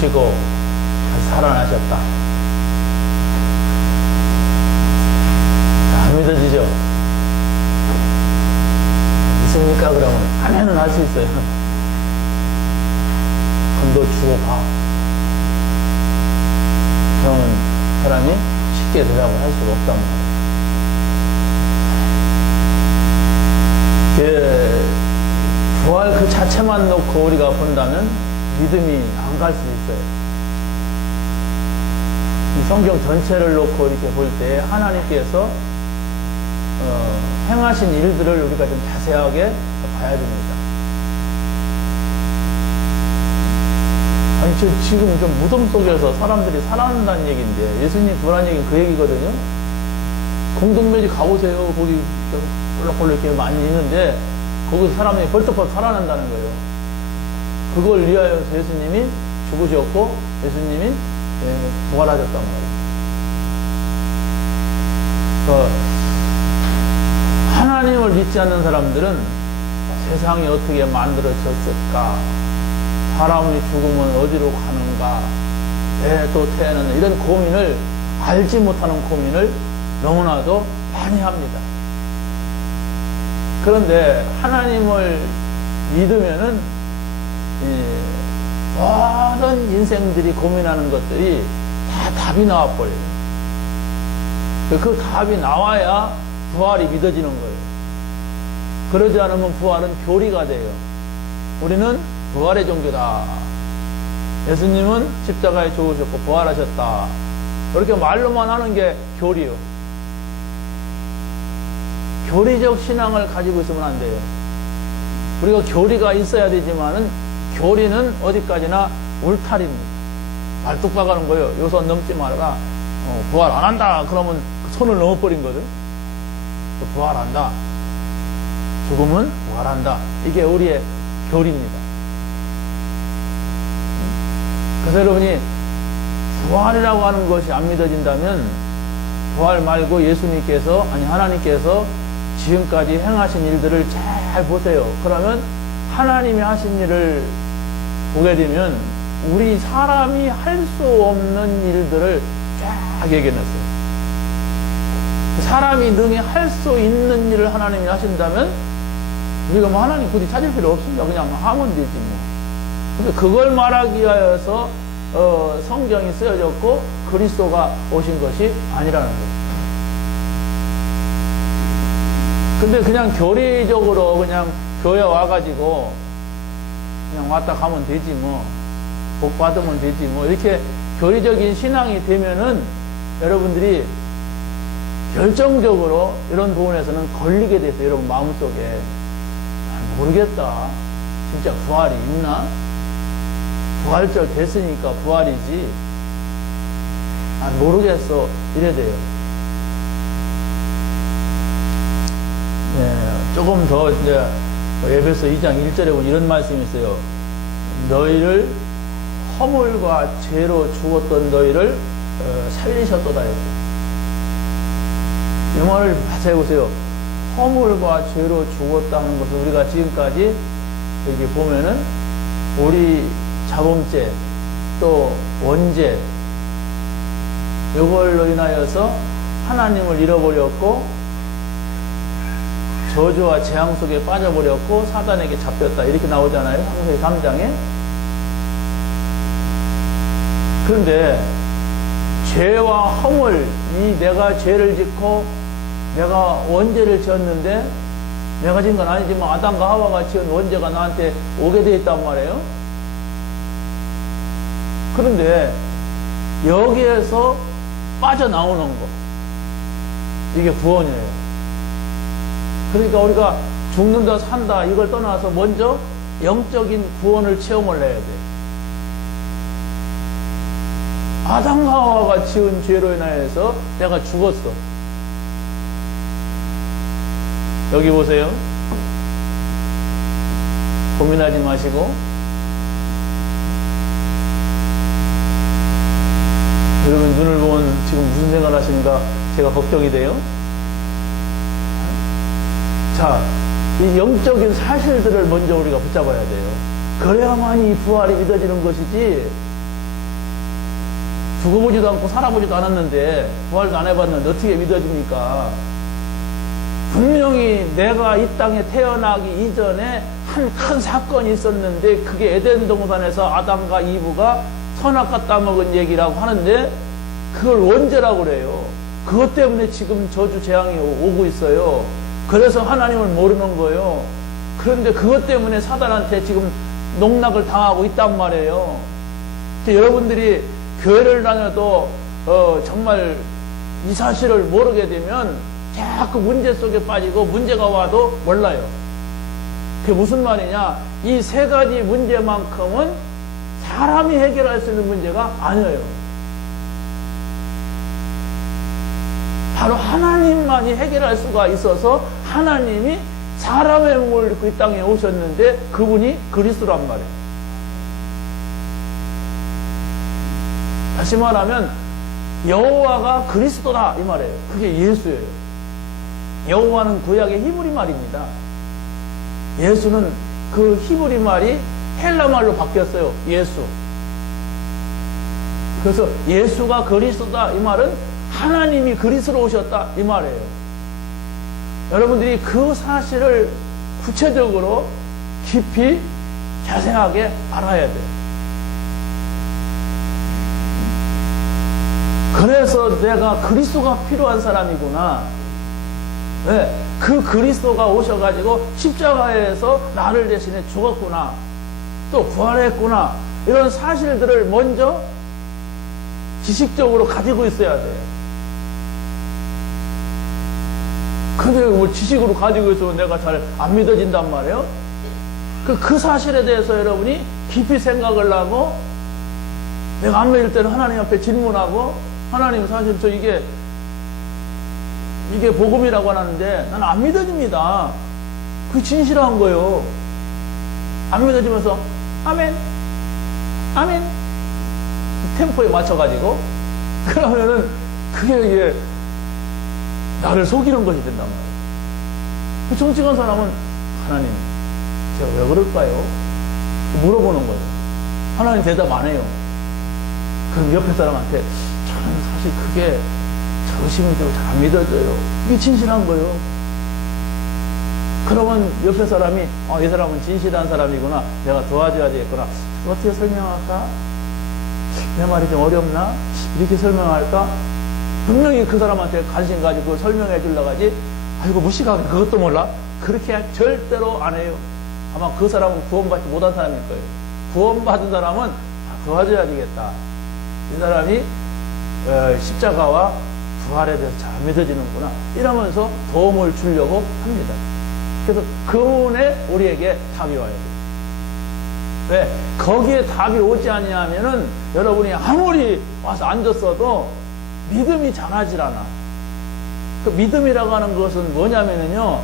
죽으시고 다시 살아나셨다. 안 믿어지죠? 믿습니까? 그러면 아멘은 할 수 있어요. 그럼 너 죽어봐. 그러면 사람이 쉽게 대답을 할 수가 없단 말이에요. 부활 그 자체만 놓고 우리가 본다면 믿음이 안 갈 수 있어요. 이 성경 전체를 놓고 이렇게 볼 때 하나님께서 행하신 일들을 우리가 좀 자세하게 봐야 됩니다. 아니, 지금 좀 무덤 속에서 사람들이 살아난다는 얘기인데, 예수님 부활한 얘기는 그 얘기거든요. 공동묘지 가보세요. 거기 꼴록꼴록 이렇게 많이 있는데, 거기서 사람이 벌떡벌떡 살아난다는 거예요. 그걸 위하여 예수님이 죽으셨고, 예수님이 부활하셨단 말이에요. 하나님을 믿지 않는 사람들은 세상이 어떻게 만들어졌을까? 사람이 죽으면 어디로 가는가? 왜 또 태어났나? 이런 고민을, 알지 못하는 고민을 너무나도 많이 합니다. 그런데 하나님을 믿으면은 모든 인생들이 고민하는 것들이 다 답이 나와버려요. 그 답이 나와야 부활이 믿어지는 거예요. 그러지 않으면 부활은 교리가 돼요. 우리는 부활의 종교다. 예수님은 십자가에 죽으셨고 부활하셨다. 그렇게 말로만 하는 게 교리요. 교리적 신앙을 가지고 있으면 안 돼요. 우리가 교리가 있어야 되지만은 교리는 어디까지나 울타리입니다. 말뚝 박아는 거예요. 요 선 넘지 말아라. 부활 안 한다. 그러면 그 손을 넘어버린 거든. 부활한다. 죽으면 부활한다. 이게 우리의 교리입니다. 그래서 여러분이 부활이라고 하는 것이 안 믿어진다면 부활 말고 예수님께서, 아니 하나님께서 지금까지 행하신 일들을 잘 보세요. 그러면 하나님이 하신 일을 보게 되면 우리 사람이 할 수 없는 일들을 쫙 얘기해놨어요. 사람이 능히 할 수 있는 일을 하나님이 하신다면 우리가 뭐 하나님 굳이 찾을 필요 없습니다. 그냥 하면 되지 뭐. 근데 그걸 말하기 위하여서 성경이 쓰여졌고 그리스도가 오신 것이 아니라는 거예요. 근데 그냥 교리적으로 그냥 교회 와가지고 그냥 왔다 가면 되지 뭐, 복 받으면 되지 뭐, 이렇게 교리적인 신앙이 되면은 여러분들이 결정적으로 이런 부분에서는 걸리게 됐어요. 여러분 마음속에. 모르겠다. 진짜 부활이 있나? 부활절 됐으니까 부활이지. 모르겠어. 이래 돼요. 네, 조금 더 이제 에베소 2장 1절에 보면 이런 말씀이 있어요. 너희를 허물과 죄로 죽었던 너희를 살리셨도다 했어요. 이 말을 자세히 보세요. 허물과 죄로 죽었다는 것을 우리가 지금까지 여기 보면은 우리 자범죄 또 원죄 이걸로 인하여서 하나님을 잃어버렸고 저주와 재앙 속에 빠져버렸고 사단에게 잡혔다 이렇게 나오잖아요. 창세기 3장에. 그런데 죄와 허물, 이 내가 죄를 짓고 내가 원죄를 지었는데 내가 지은 건 아니지만 아담과 하와가 지은 원죄가 나한테 오게 되어 있단 말이에요. 그런데 여기에서 빠져나오는 거, 이게 구원이에요. 그러니까 우리가 죽는다 산다 이걸 떠나서 먼저 영적인 구원을 체험을 해야 돼. 아담과 하와가 지은 죄로 인하여서 내가 죽었어. 여기 보세요. 고민하지 마시고 여러분 눈을 보면 지금 무슨 생각을 하시는가 제가 걱정이 돼요. 자, 이 영적인 사실들을 먼저 우리가 붙잡아야 돼요. 그래야만 이 부활이 믿어지는 것이지 죽어보지도 않고 살아보지도 않았는데 부활도 안 해봤는데 어떻게 믿어집니까? 분명히 내가 이 땅에 태어나기 이전에 한 큰 사건이 있었는데 그게 에덴 동산에서 아담과 이브가 선악과 따먹은 얘기라고 하는데 그걸 언제라고 그래요? 그것 때문에 지금 저주 재앙이 오고 있어요. 그래서 하나님을 모르는 거예요. 그런데 그것 때문에 사단한테 지금 농락을 당하고 있단 말이에요. 여러분들이 교회를 다녀도 정말 이 사실을 모르게 되면 자꾸 문제 속에 빠지고 문제가 와도 몰라요. 그게 무슨 말이냐? 이 세 가지 문제만큼은 사람이 해결할 수 있는 문제가 아니에요. 바로 하나님만이 해결할 수가 있어서 하나님이 사람의 몸을 입고 이 땅에 오셨는데 그분이 그리스도란 말이에요. 다시 말하면 여호와가 그리스도다 이 말이에요. 그게 예수예요. 여호와는 구약의 히브리 말입니다. 예수는 그 히브리 말이 헬라 말로 바뀌었어요. 예수. 그래서 예수가 그리스도다 이 말은 하나님이 그리스도로 오셨다 이 말이에요. 여러분들이 그 사실을 구체적으로 깊이 자세하게 알아야 돼요. 그래서 내가 그리스도가 필요한 사람이구나. 네, 그 그리스도가 오셔가지고 십자가에서 나를 대신에 죽었구나. 또 부활했구나. 이런 사실들을 먼저 지식적으로 가지고 있어야 돼요. 근데 뭐 지식으로 가지고 있으면 내가 잘 안 믿어진단 말이에요. 그 사실에 대해서 여러분이 깊이 생각을 하고 내가 안 믿을 때는 하나님 앞에 질문하고 하나님 사실 저 이게 복음이라고 하는데 나는 안 믿어집니다. 그게 진실한 거예요. 안 믿어지면서 아멘 아멘 템포에 맞춰가지고 그러면은 그게 이게 나를 속이는 것이 된단 말이에요. 그 정직한 사람은 하나님 제가 왜 그럴까요? 물어보는 거예요. 하나님 대답 안 해요. 그럼 옆에 사람한테 저는 사실 그게 저 의심이 들고 잘 안 믿어져요. 이게 진실한 거예요. 그러면 옆에 사람이 이 사람은 진실한 사람이구나. 내가 도와줘야 되겠구나. 어떻게 설명할까? 내 말이 좀 어렵나? 이렇게 설명할까? 분명히 그 사람한테 관심 가지고 설명해 주려고 하지. 아이고 무식하게 그것도 몰라? 그렇게 절대로 안 해요. 아마 그 사람은 구원받지 못한 사람일 거예요. 구원받은 사람은 도와줘야 되겠다. 이 사람이 십자가와 부활에 대해서 잘 믿어지는구나. 이러면서 도움을 주려고 합니다. 그래서 그분에 우리에게 답이 와야 돼요. 왜? 거기에 답이 오지 않냐면은 여러분이 아무리 와서 앉았어도 믿음이 자라질 않아. 그 믿음이라고 하는 것은 뭐냐면요.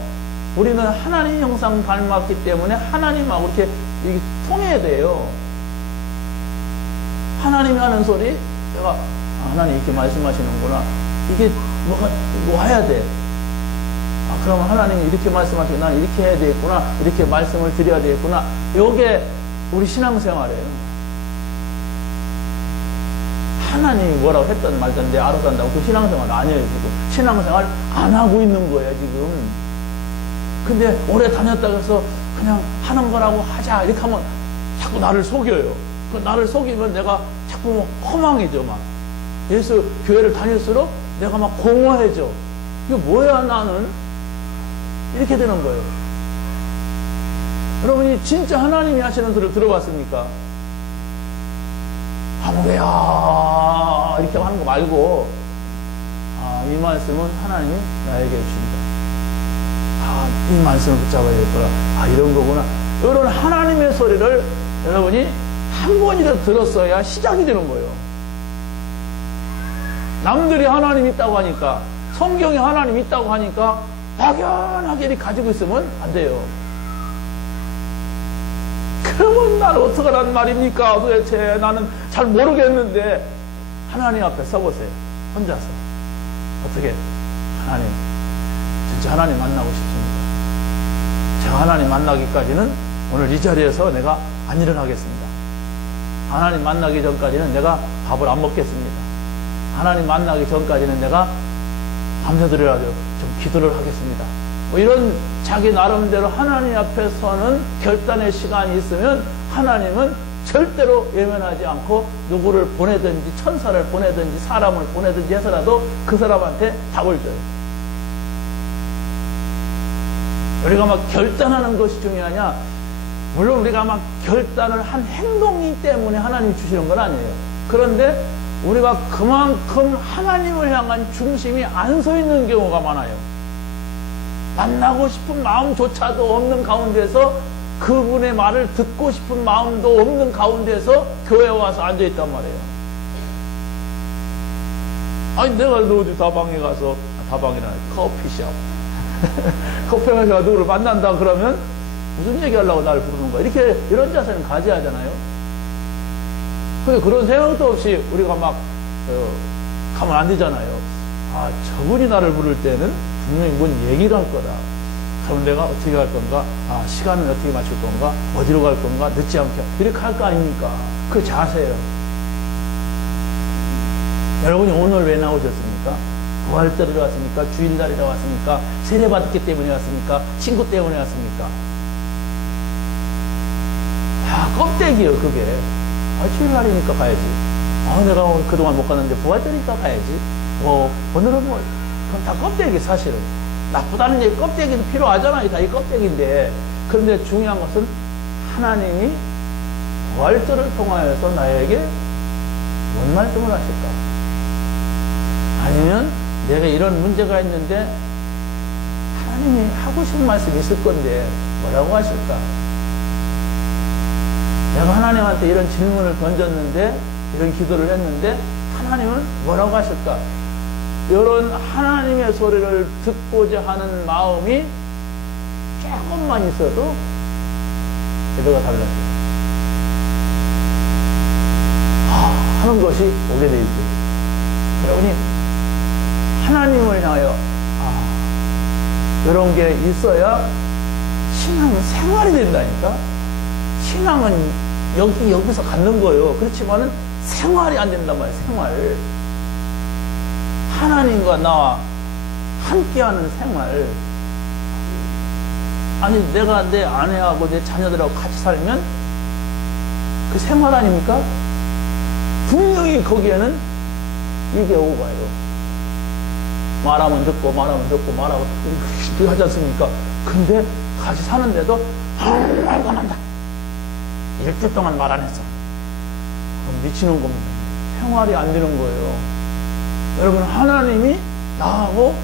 우리는 하나님 형상 닮았기 때문에 하나님하고 이렇게 통해야 돼요. 하나님이 하는 소리, 내가, 하나님 이렇게 말씀하시는구나. 이게 뭐 해야 돼. 그러면 하나님이 이렇게 말씀하시고 난 이렇게 해야 되겠구나. 이렇게 말씀을 드려야 되겠구나. 요게 우리 신앙생활이에요. 하나님이 뭐라고 했던 말든 내 알아서 한다고 그 신앙생활 아니에요, 지금. 신앙생활 안 하고 있는 거예요, 지금. 근데 오래 다녔다고 해서 그냥 하는 거라고 하자. 이렇게 하면 자꾸 나를 속여요. 그 나를 속이면 내가 자꾸 허망해져, 막. 예수 교회를 다닐수록 내가 막 공허해져. 이거 뭐야, 나는? 이렇게 되는 거예요. 여러분이 진짜 하나님이 하시는 소리를 들어봤습니까? 할렐루야 이렇게 하는 거 말고 이 말씀은 하나님이 나에게 주신다. 이 말씀을 붙잡아야겠구나. 이런 거구나. 이런 하나님의 소리를 여러분이 한 번이라도 들었어야 시작이 되는 거예요. 남들이 하나님 있다고 하니까, 성경에 하나님 있다고 하니까 막연하게 이렇게 가지고 있으면 안 돼요. 그러면 나를 어떡하란 말입니까? 도대체 나는 잘 모르겠는데. 하나님 앞에 서보세요. 혼자서. 어떻게? 하나님, 진짜 하나님 만나고 싶습니다. 제가 하나님 만나기까지는 오늘 이 자리에서 내가 안 일어나겠습니다. 하나님 만나기 전까지는 내가 밥을 안 먹겠습니다. 하나님 만나기 전까지는 내가 밤새도록이라도 좀 기도를 하겠습니다. 뭐 이런 자기 나름대로 하나님 앞에 서는 결단의 시간이 있으면 하나님은 절대로 외면하지 않고 누구를 보내든지 천사를 보내든지 사람을 보내든지 해서라도 그 사람한테 답을 줘요. 우리가 막 결단하는 것이 중요하냐? 물론 우리가 막 결단을 한 행동이기 때문에 하나님이 주시는 건 아니에요. 그런데 우리가 그만큼 하나님을 향한 중심이 안 서 있는 경우가 많아요. 만나고 싶은 마음조차도 없는 가운데서 그분의 말을 듣고 싶은 마음도 없는 가운데서 교회에 와서 앉아있단 말이에요. 아니 내가 어디 다방에 가서 다방이라 커피숍 커피숍에 가서 누구를 만난다 그러면 무슨 얘기하려고 나를 부르는 거야. 이렇게 이런 자세는 가져야 하잖아요. 근데 그런 생각도 없이 우리가 막 가면 안 되잖아요. 아 저분이 나를 부를 때는 분명히 뭔 얘기를 할 거다. 그럼 내가 어떻게 할 건가? 아 시간은 어떻게 맞출 건가? 어디로 갈 건가? 늦지 않게 이렇게 할 거 아닙니까? 그 자세예요. 여러분이 오늘 왜 나오셨습니까? 부활절이라 왔습니까? 주일날이라 왔습니까? 세례받았기 때문에 왔습니까? 친구 때문에 왔습니까? 아 껍데기예요 그게. 아 주일날이니까 가야지. 아 내가 오늘 그동안 못 갔는데 부활절이니까 가야지. 오늘은 뭐 그건 다 껍데기 사실은. 나쁘다는 얘기 껍데기도 필요하잖아요. 다 이 껍데기인데. 그런데 중요한 것은 하나님이 부활절을 통하여서 나에게 뭔 말씀을 하실까? 아니면 내가 이런 문제가 있는데 하나님이 하고 싶은 말씀이 있을 건데 뭐라고 하실까? 내가 하나님한테 이런 질문을 던졌는데 이런 기도를 했는데 하나님은 뭐라고 하실까? 이런 하나님의 소리를 듣고자 하는 마음이 조금만 있어도 예배가 달라져요. 하는 것이 오게 돼 있어요. 여러분이 하나님을 향하여 이런 게 있어야 신앙은 생활이 된다니까. 신앙은 여기서 갖는 거예요. 그렇지만은 생활이 안 된단 말이에요. 생활. 하나님과 나와 함께하는 생활. 아니 내가 내 아내하고 내 자녀들하고 같이 살면 그 생활 아닙니까? 분명히 거기에는 이게 오고 가요. 말하면 듣고 말하면 듣고 말하고 듣고 하지 않습니까? 근데 같이 사는데도 말도 안 한다. 일주일 동안 말 안 했어. 그럼 미치는 겁니다. 생활이 안 되는 거예요. 여러분 하나님이 나하고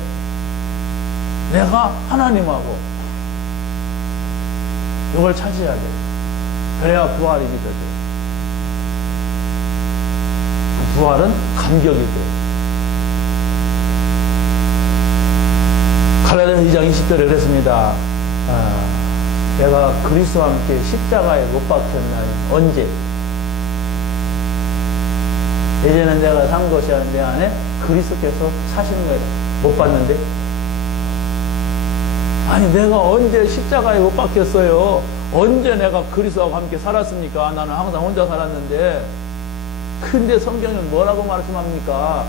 내가 하나님하고 이걸 찾아야 돼요. 그래야 부활이 믿어져요. 그 부활은 감격이 돼요. 갈라디아서 2장 20절에 그랬습니다. 내가 그리스도와 함께 십자가에 못 박혔나니 언제? 이제는 내가 산 것이 내 안에 그리스도께서 사시는 거예요. 못 봤는데? 아니 내가 언제 십자가에 못 박혔어요? 언제 내가 그리스도와 함께 살았습니까? 나는 항상 혼자 살았는데. 근데 성경은 뭐라고 말씀합니까?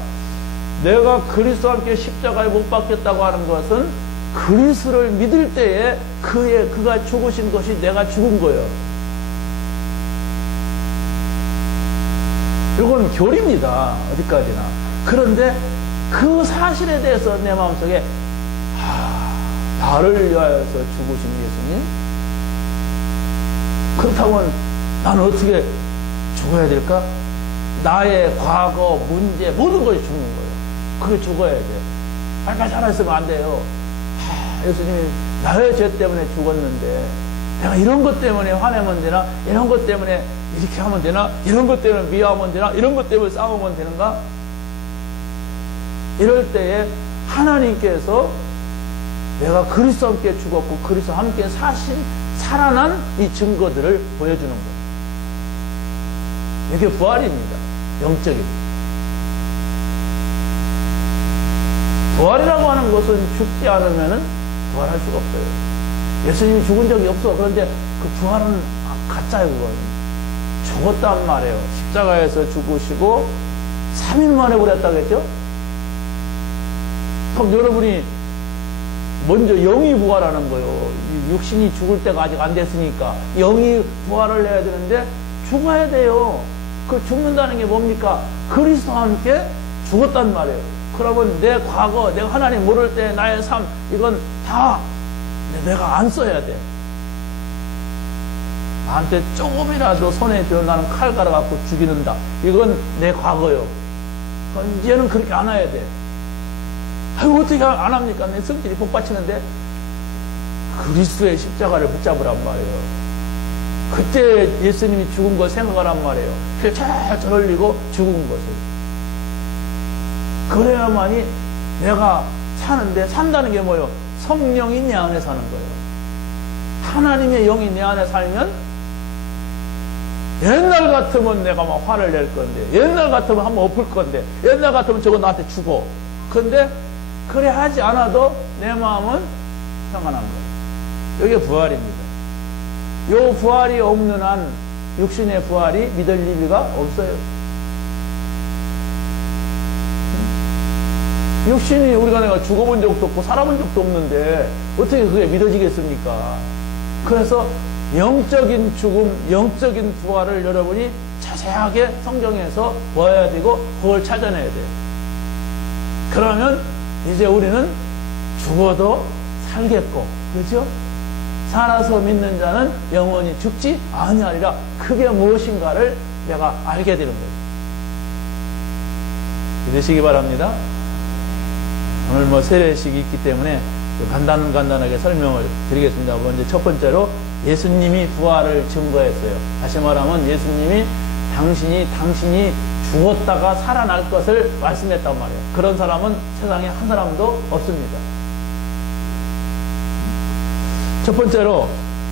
내가 그리스도와 함께 십자가에 못 박혔다고 하는 것은 그리스도를 믿을 때에 그가 죽으신 것이 내가 죽은 거예요. 이건 교리입니다. 어디까지나. 그런데 그 사실에 대해서 내 마음속에 나를 위하여서 죽으신 예수님? 그렇다면 나는 어떻게 죽어야 될까? 나의 과거, 문제, 모든 것이 죽는 거예요. 그게 죽어야 돼. 빨리빨리 살아있으면 안 돼요. 예수님이 나의 죄 때문에 죽었는데 내가 이런 것 때문에 화내면 되나? 이런 것 때문에 이렇게 하면 되나? 이런 것 때문에 미워하면 되나? 이런 것 때문에 싸우면 되는가? 이럴 때에 하나님께서 내가 그리스도와 함께 죽었고 그리스도와 함께 살아난 이 증거들을 보여주는 거예요. 이게 부활입니다. 영적입니다. 부활이라고 하는 것은 죽지 않으면 부활할 수가 없어요. 예수님이 죽은 적이 없어. 그런데 그 부활은 가짜예요. 그건 죽었단 말이에요. 십자가에서 죽으시고 3일 만에 그랬다겠죠? 그럼 여러분이 먼저 영이 부활하는 거예요. 육신이 죽을 때가 아직 안 됐으니까 영이 부활을 해야 되는데 죽어야 돼요. 그 죽는다는 게 뭡니까? 그리스도와 함께 죽었단 말이에요. 그러면 내 과거, 내가 하나님 모를 때 나의 삶, 이건 다 내가 안 써야 돼. 나한테 조금이라도 손에 쥐어 나는 칼 갈아갖고 죽이는다. 이건 내 과거요. 이제는 그렇게 안 해야 돼. 아유, 어떻게 안 합니까? 내 성질이 복받치는데 그리스도의 십자가를 붙잡으란 말이에요. 그때 예수님이 죽은 걸 생각하란 말이에요. 피를 철철 흘리고 죽은 것을. 그래야만이 내가 사는데, 산다는 게 뭐예요? 성령이 내 안에 사는 거예요. 하나님의 영이 내 안에 살면 옛날 같으면 내가 막 화를 낼 건데, 옛날 같으면 한번 엎을 건데, 옛날 같으면 저거 나한테 죽어. 근데 그래 하지 않아도 내 마음은 평안한 거예요. 이게 부활입니다. 요 부활이 없는 한 육신의 부활이 믿을 일리가 없어요. 육신이 우리가 내가 죽어본 적도 없고 살아본 적도 없는데 어떻게 그게 믿어지겠습니까? 그래서 영적인 죽음, 영적인 부활을 여러분이 자세하게 성경에서 보아야 되고 그걸 찾아내야 돼요. 그러면 이제 우리는 죽어도 살겠고, 그렇죠? 살아서 믿는 자는 영원히 죽지 아니하리라. 그게 무엇인가를 내가 알게 되는 거예요. 믿으시기 바랍니다. 오늘 세례식이 있기 때문에 간단하게 설명을 드리겠습니다. 먼저 첫 번째로 예수님이 부활을 증거했어요. 다시 말하면 예수님이 당신이 죽었다가 살아날 것을 말씀했단 말이에요. 그런 사람은 세상에 한 사람도 없습니다. 첫 번째로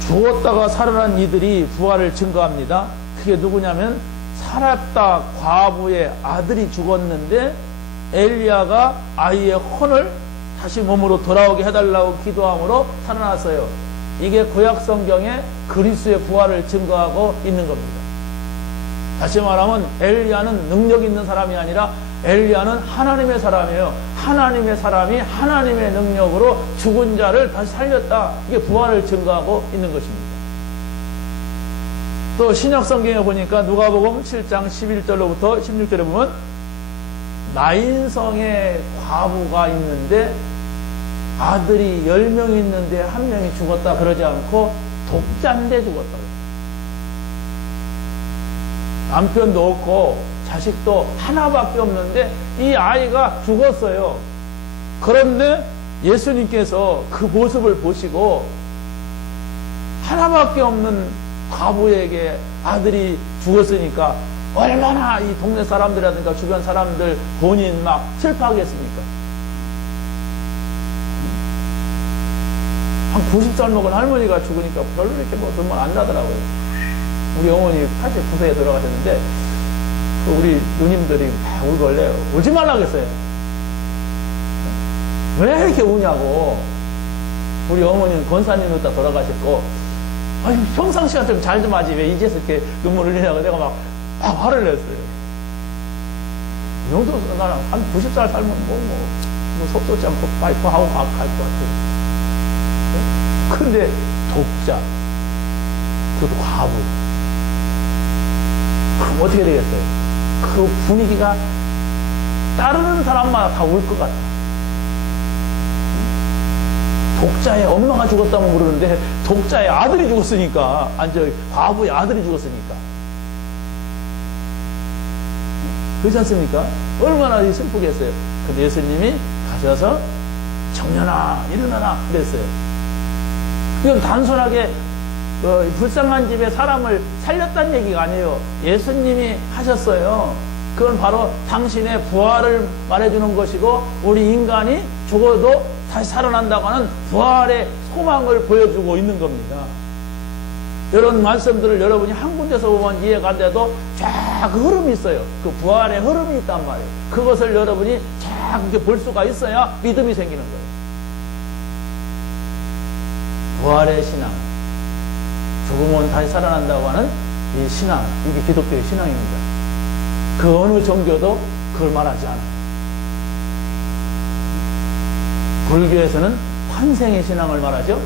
죽었다가 살아난 이들이 부활을 증거합니다. 그게 누구냐면 살았다 과부의 아들이 죽었는데 엘리야가 아이의 혼을 다시 몸으로 돌아오게 해달라고 기도함으로 살아났어요. 이게 구약 성경에 그리스도의 부활을 증거하고 있는 겁니다. 다시 말하면 엘리야는 능력 있는 사람이 아니라 엘리야는 하나님의 사람이에요. 하나님의 사람이 하나님의 능력으로 죽은 자를 다시 살렸다. 이게 부활을 증거하고 있는 것입니다. 또 신약 성경에 보니까 누가복음 7장 11절로부터 16절에 보면 나인성의 과부가 있는데 아들이 10명이 있는데 한 명이 죽었다 그러지 않고 독자인데 죽었다. 남편도 없고 자식도 하나밖에 없는데 이 아이가 죽었어요. 그런데 예수님께서 그 모습을 보시고 하나밖에 없는 과부에게 아들이 죽었으니까 얼마나 이 동네 사람들이라든가 주변 사람들 본인 막 슬퍼하겠습니까? 한 90살 먹은 할머니가 죽으니까 별로 이렇게 눈물 안 나더라고요. 우리 어머니 89세에 돌아가셨는데 우리 누님들이 막 울걸래요. 울지 말라고 했어요. 왜 이렇게 우냐고. 우리 어머니는 권사님 있다 돌아가셨고, 아니 평상시간 좀 잘 좀 하지 왜 이제서 이렇게 눈물 흘리냐고 내가 막 화를 냈어요. 이 정도 나는 한 90살 살면 뭐 속도지 않고 빨리 하고 갈 것 같아요. 근데 독자, 그것도 과부. 그럼 어떻게 되겠어요? 그 분위기가 따르는 사람마다 다 울 것 같아. 독자의 엄마가 죽었다면 모르는데 독자의 아들이 죽었으니까, 과부의 아들이 죽었으니까. 그렇지 않습니까? 얼마나 슬프겠어요. 근데 예수님이 가셔서 청년아 일어나라 그랬어요. 이건 단순하게 불쌍한 집에 사람을 살렸다는 얘기가 아니에요. 예수님이 하셨어요. 그건 바로 당신의 부활을 말해주는 것이고 우리 인간이 죽어도 다시 살아난다고 하는 부활의 소망을 보여주고 있는 겁니다. 이런 말씀들을 여러분이 한 군데서 보면 이해가 안 돼도 쫙 그 흐름이 있어요. 그 부활의 흐름이 있단 말이에요. 그것을 여러분이 쫙 이렇게 볼 수가 있어야 믿음이 생기는 거예요. 부활의 신앙, 죽으면 다시 살아난다고 하는 이 신앙, 이게 기독교의 신앙입니다. 그 어느 종교도 그 그걸 말하지 않아요. 불교에서는 환생의 신앙을 말하죠.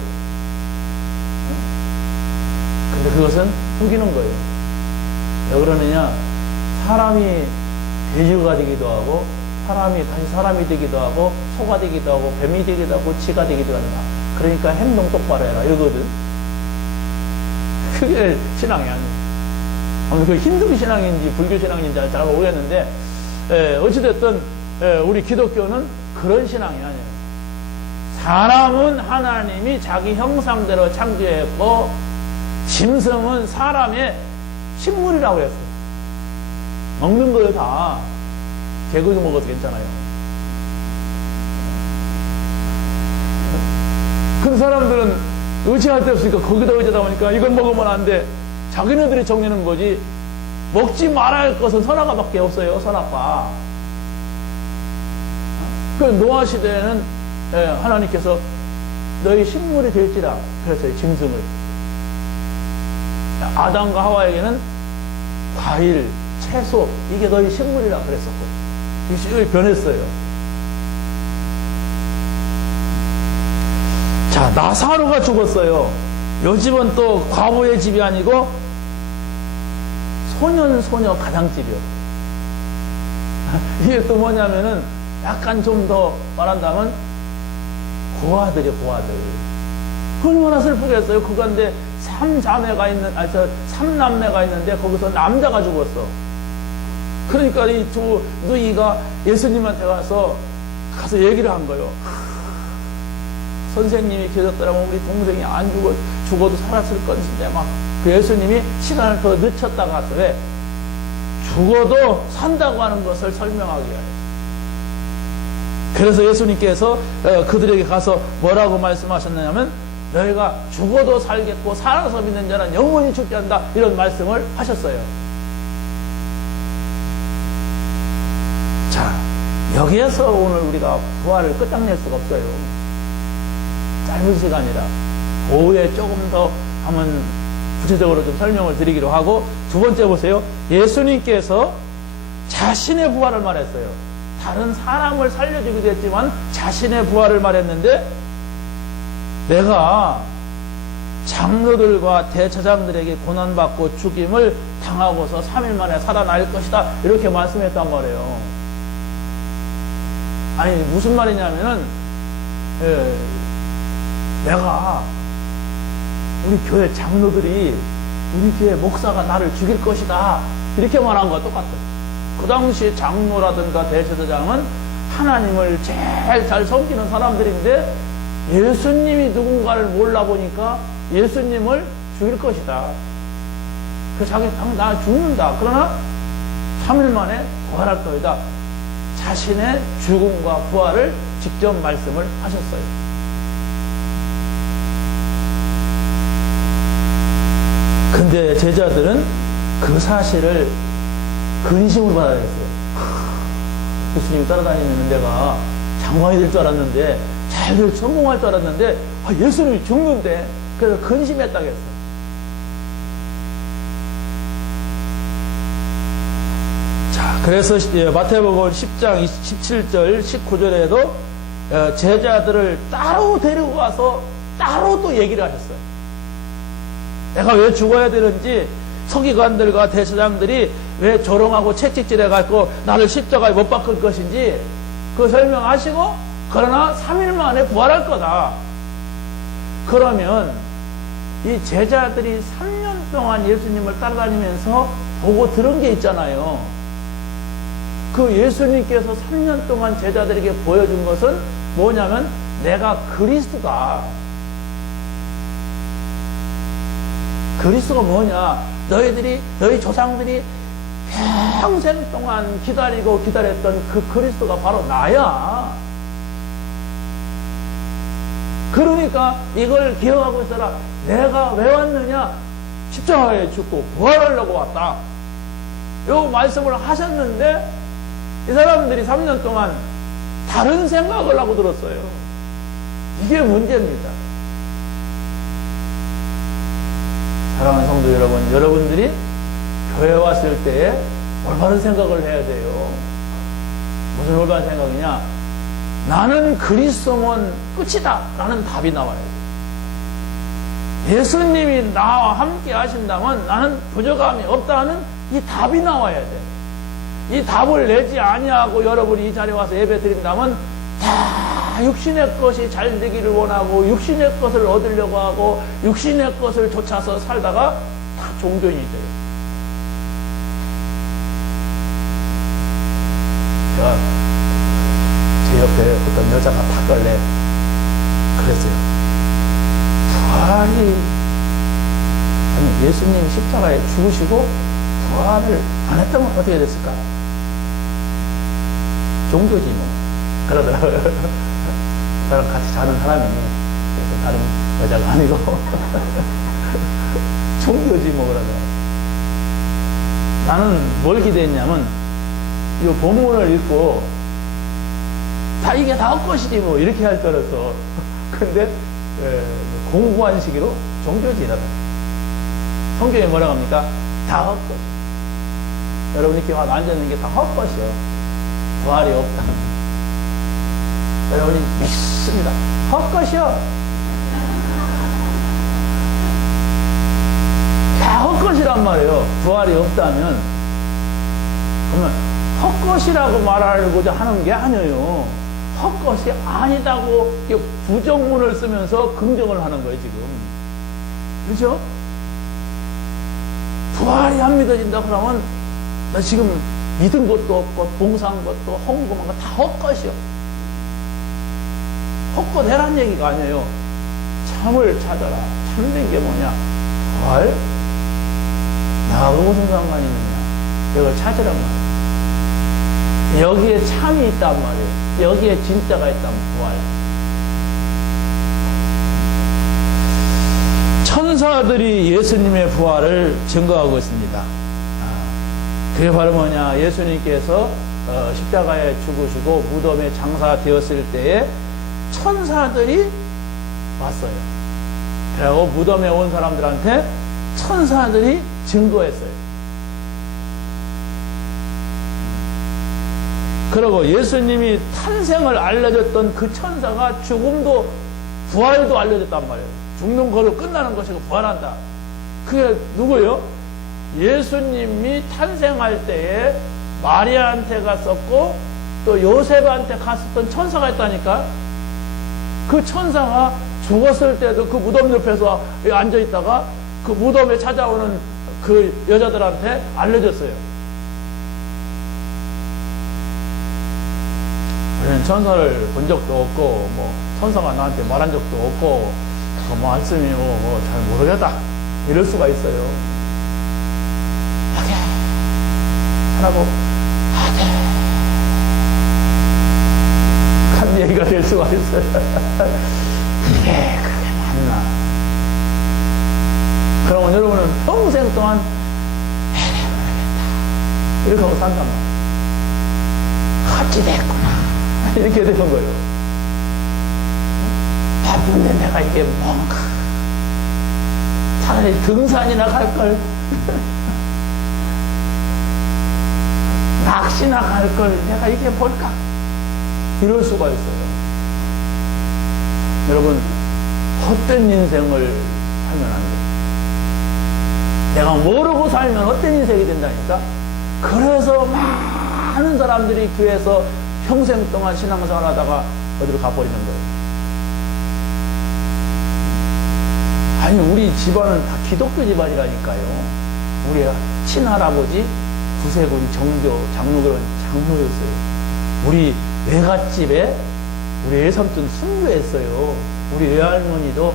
근데 그것은 속이는 거예요. 왜 그러느냐? 사람이 돼지가 되기도 하고, 사람이 다시 사람이 되기도 하고, 소가 되기도 하고, 뱀이 되기도 하고, 쥐가 되기도 한다. 그러니까 행동 똑바로 해라. 이거거든. 그게 신앙이 아니에요. 아무튼 그 힌두 신앙인지 불교 신앙인지 잘 모르겠는데, 어찌됐든, 우리 기독교는 그런 신앙이 아니에요. 사람은 하나님이 자기 형상대로 창조했고, 짐승은 사람의 식물이라고 했어요. 먹는 거예요, 다. 개구리 먹어도 괜찮아요. 그 사람들은 의지할 데 없으니까 거기다 의지하다 보니까 이걸 먹으면 안 돼. 자기네들이 정리는 거지. 먹지 말아야 할 것은 선악과밖에 없어요, 선악과. 그 노아 시대에는 하나님께서 너희 식물이 될지라 그랬어요, 짐승을. 아담과 하와에게는 과일, 채소, 이게 너희 식물이라 그랬었고, 이 변했어요. 자, 나사로가 죽었어요. 요 집은 또 과부의 집이 아니고 소녀 가장집이요. 이게 또 뭐냐면은 약간 좀 더 말한다면 고아들이요, 고아들. 얼마나 슬프겠어요. 그건데 3남매가 있는데 거기서 남자가 죽었어. 그러니까 이 두 누이가 예수님한테 가서 얘기를 한 거예요. 선생님이 계셨더라면 우리 동생이 안 죽어도 살았을 건데 막. 그 예수님이 시간을 더 늦췄다가 가서 왜? 죽어도 산다고 하는 것을 설명하기 위하여. 그래서 예수님께서 그들에게 가서 뭐라고 말씀하셨느냐면 너희가 죽어도 살겠고 살아서 믿는 자는 영원히 죽지 않는다, 이런 말씀을 하셨어요. 자, 여기에서 오늘 우리가 부활을 끝장낼 수가 없어요. 짧은 시간이라 오후에 조금 더 한번 구체적으로 좀 설명을 드리기로 하고, 두 번째 보세요. 예수님께서 자신의 부활을 말했어요. 다른 사람을 살려주기도 했지만 자신의 부활을 말했는데, 내가 장로들과 대제사장들에게 고난받고 죽임을 당하고서 3일 만에 살아날 것이다, 이렇게 말씀했단 말이에요. 아니 무슨 말이냐면은 내가 우리 교회 장로들이 우리 교회 목사가 나를 죽일 것이다, 이렇게 말한 거와 똑같아요. 그 당시 장로라든가 대제사장은 하나님을 제일 잘 섬기는 사람들인데 예수님이 누군가를 몰라보니까 예수님을 죽일 것이다. 그 자기 나 죽는다. 그러나 3일 만에 부활할 것이다. 자신의 죽음과 부활을 직접 말씀을 하셨어요. 근데 제자들은 그 사실을 근심을 받아냈어요. 예수님이 따라다니는 내가 장관이 될 줄 알았는데, 잘 성공할 줄 알았는데, 예수님이 죽는데, 그래서 근심했다고 했어요. 자, 그래서 마태복음 10장 17절 19절에도 제자들을 따로 데리고 가서 따로 또 얘기를 하셨어요. 내가 왜 죽어야 되는지, 서기관들과 대제사장들이 왜 조롱하고 채찍질해갖고 나를 십자가에 못 박을 것인지 그거 설명하시고, 그러나 3일 만에 부활할 거다. 그러면 이 제자들이 3년 동안 예수님을 따라다니면서 보고 들은 게 있잖아요. 그 예수님께서 3년 동안 제자들에게 보여준 것은 뭐냐면 내가 그리스도다. 그리스도가 뭐냐? 너희 조상들이 평생 동안 기다리고 기다렸던 그 그리스도가 바로 나야. 그러니까 이걸 기억하고 있어라. 내가 왜 왔느냐? 십자가에 죽고 부활하려고 왔다. 요 말씀을 하셨는데 이 사람들이 3년 동안 다른 생각을 하고 들었어요. 이게 문제입니다. 사랑하는 성도 여러분, 여러분들이 교회 왔을 때에 올바른 생각을 해야 돼요. 무슨 올바른 생각이냐? 나는 그리스도면 끝이다 라는 답이 나와야 돼. 예수님이 나와 함께 하신다면 나는 부족함이 없다는 이 답이 나와야 돼. 이 답을 내지 아니하고 여러분이 이 자리에 와서 예배 드린다면 다 육신의 것이 잘 되기를 원하고 육신의 것을 얻으려고 하고 육신의 것을 쫓아서 살다가 다 종교인이 돼요. 제가 제 옆에 어떤 여자가 탔길래 그랬어요. 부활이, 아니, 예수님 십자가에 죽으시고 부활을 안 했다면 어떻게 됐을까? 종교지 뭐. 그러더라고요. 저랑 같이 자는 사람이, 그래서 다른 여자가 아니고 종교지 뭐 그러더라고요. 나는 뭘 기대했냐면 이 본문을 읽고 다 이게 다 헛것이지 뭐 이렇게 할 줄 알았어. 근데 공부한 시기로 종교지라고. 성경에 뭐라고 합니까? 다 헛것. 여러분 이렇게 와서 앉아있는 게 다 헛것이요. 부활이 없다. 여러분이 믿습니다. 헛것이요. 다 헛것이란 말이에요. 부활이 없다면. 그러면 헛것이라고 말하려고자 하는 게 아니에요. 헛것이 아니다고 부정문을 쓰면서 긍정을 하는 거예요, 지금. 그렇죠? 부활이 안 믿어진다 그러면 나 지금 믿은 것도 없고 봉사한 것도 헌금한 거 다 헛것이요. 헛것해란 얘기가 아니에요. 참을 찾아라. 참된 게 뭐냐? 부활? 나하고 무슨 상관이 있느냐? 이걸 찾으란 말이에요. 여기에 참이 있단 말이에요. 여기에 진짜가 있단 부활. 천사들이 예수님의 부활을 증거하고 있습니다. 그게 바로 뭐냐? 예수님께서 십자가에 죽으시고 무덤에 장사되었을 때에 천사들이 왔어요. 그리고 무덤에 온 사람들한테 천사들이 증거했어요. 그리고 예수님이 탄생을 알려줬던 그 천사가 죽음도 부활도 알려줬단 말이에요. 죽는 거로 끝나는 것이고 부활한다. 그게 누구예요? 예수님이 탄생할 때에 마리아한테 갔었고 또 요셉한테 갔었던 천사가 있다니까. 그 천사가 죽었을 때도 그 무덤 옆에서 앉아있다가 그 무덤에 찾아오는 그 여자들한테 알려줬어요. 우리는 천사를 본 적도 없고 뭐 천사가 나한테 말한 적도 없고 그 말씀이 잘 모르겠다 이럴 수가 있어요. 하게 하라고 하게 한 얘기가 될 수가 있어요. 이게 그게 맞나? 그러면 여러분은 평생 동안 모르겠다 이렇게 하고 산단 말이에요. 같이 됐구나 이렇게 되는 거예요. 바쁜데 내가 이게 뭔가 차라리 등산이나 갈걸 낚시나 갈걸 내가 이게 뭘까 이럴 수가 있어요. 여러분 헛된 인생을 살면 안 돼요. 내가 모르고 살면 헛된 인생이 된다니까. 그래서 많은 사람들이 교회에서 평생 동안 신앙생활 하다가 어디로 가버리는 거예요. 아니 우리 집안은 다 기독교 집안이라니까요. 우리 친할아버지 구세군 정교 장로였어요. 우리 외갓집에 우리 외삼촌 순교했어요. 우리 외할머니도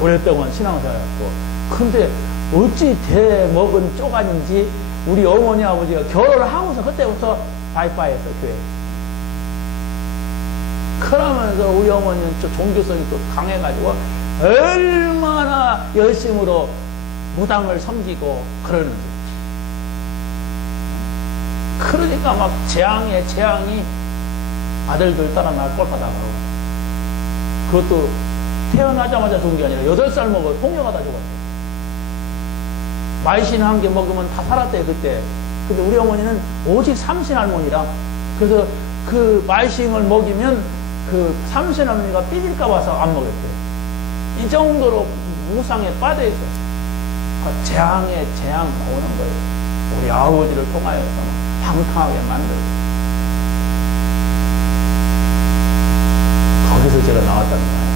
오랫동안 신앙생활했고. 근데 어찌 대먹은 쪼간인지 우리 어머니 아버지가 결혼을 하고서 그때부터 바이바이 했어 교회. 그러면서 우리 어머니는 또 종교성이 또 강해가지고 얼마나 열심으로 무당을 섬기고 그러는지. 그러니까 막 재앙이 아들들 따라 날 꼴받아가고. 그것도 태어나자마자 죽은 게 아니라 8살 먹어 홍역하다 죽었어요. 마이신 한 개 먹으면 다 살았대요 그때. 근데 우리 어머니는 오직 삼신 할머니라 그래서 그 마이싱을 먹이면 그 삼신언니가 삐질까 봐서 안 먹였대요. 이 정도로 우상에 빠져 있어요. 재앙에 재앙 오는 거예요. 우리 아버지를 통하여서 방탕하게 만들고. 거기서 제가 나왔다는 거예요.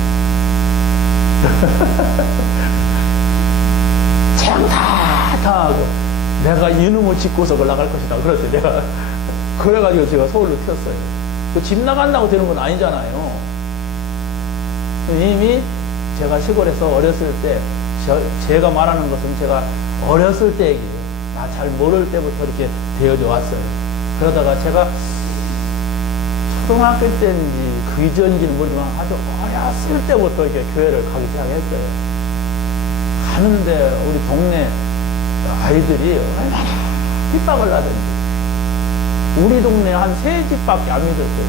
재앙 다 당하고 내가 이놈을 짓고서 올라갈 것이다. 그랬어요. 내가 그래가지고 제가 서울로 튀었어요. 그 집 나간다고 되는 건 아니잖아요. 이미 제가 시골에서 어렸을 때 제가 말하는 것은 제가 어렸을 때 얘기예요. 나 잘 모를 때부터 이렇게 되어져 왔어요. 그러다가 제가 초등학교 때인지 그 이전인지는 모르지만 아주 어렸을 때부터 이렇게 교회를 가기 시작했어요. 가는데 우리 동네 아이들이 얼마나 핍박을 하든지 우리 동네 한 3집밖에 안 믿었어요.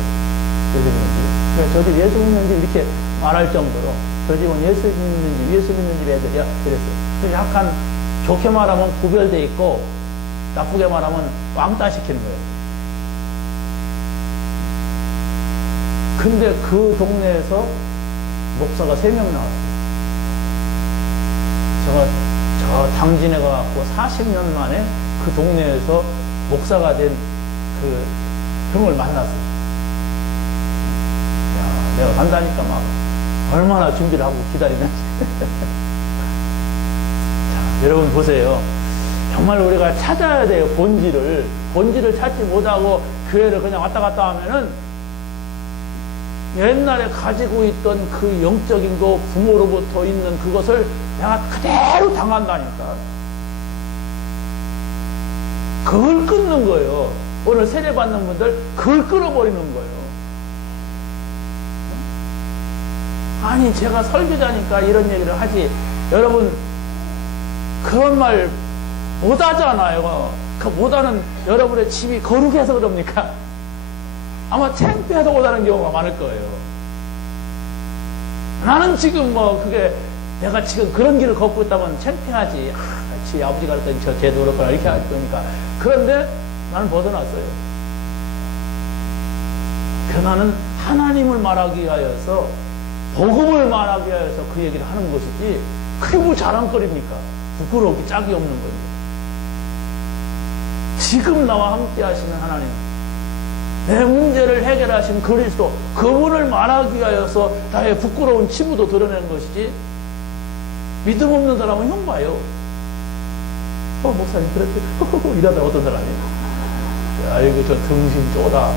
예수 믿는 집. 그래서 저도 예수 믿는 집 이렇게 말할 정도로 저 집은 예수 믿는 집 애들이야. 그랬어요. 그래서 약간 좋게 말하면 구별돼 있고 나쁘게 말하면 왕따 시키는 거예요. 근데 그 동네에서 목사가 3명 나왔어요. 제가 저 당진에 가갖고 40년 만에 그 동네에서 목사가 된 그 형을 만났어요. 야, 내가 간다니까 막 얼마나 준비를 하고 기다리는지. 자, 여러분 보세요. 정말 우리가 찾아야 돼요. 본질을 찾지 못하고 교회를 그냥 왔다 갔다 하면은 옛날에 가지고 있던 그 영적인 거 부모로부터 있는 그것을 내가 그대로 당한다니까. 그걸 끊는 거예요. 오늘 세례받는 분들 그걸 끊어버리는 거예요. 아니 제가 설교자니까 이런 얘기를 하지 여러분 그런 말 못하잖아요. 그 못하는 여러분의 집이 거룩해서 그럽니까? 아마 창피해서 못하는 경우가 많을 거예요. 나는 지금 뭐 그게 내가 지금 그런 길을 걷고 있다면 창피하지. 지 아버지가 그랬더니 저 쟤도 그렇구나 이렇게 할 거니까. 그런데 나는 벗어났어요. 나는 하나님을 말하기 위하여서 복음을 말하기 위하여서 그 얘기를 하는 것이지 그게 뭐 자랑거리입니까? 부끄러우기 짝이 없는 거죠. 지금 나와 함께 하시는 하나님, 내 문제를 해결하신 그리스도, 그분을 말하기 위하여서 나의 부끄러운 치부도 드러내는 것이지 믿음 없는 사람은 형 봐요. 목사님 그렇게 이러다 어떤 사람이 아이고 저 등신 쪼다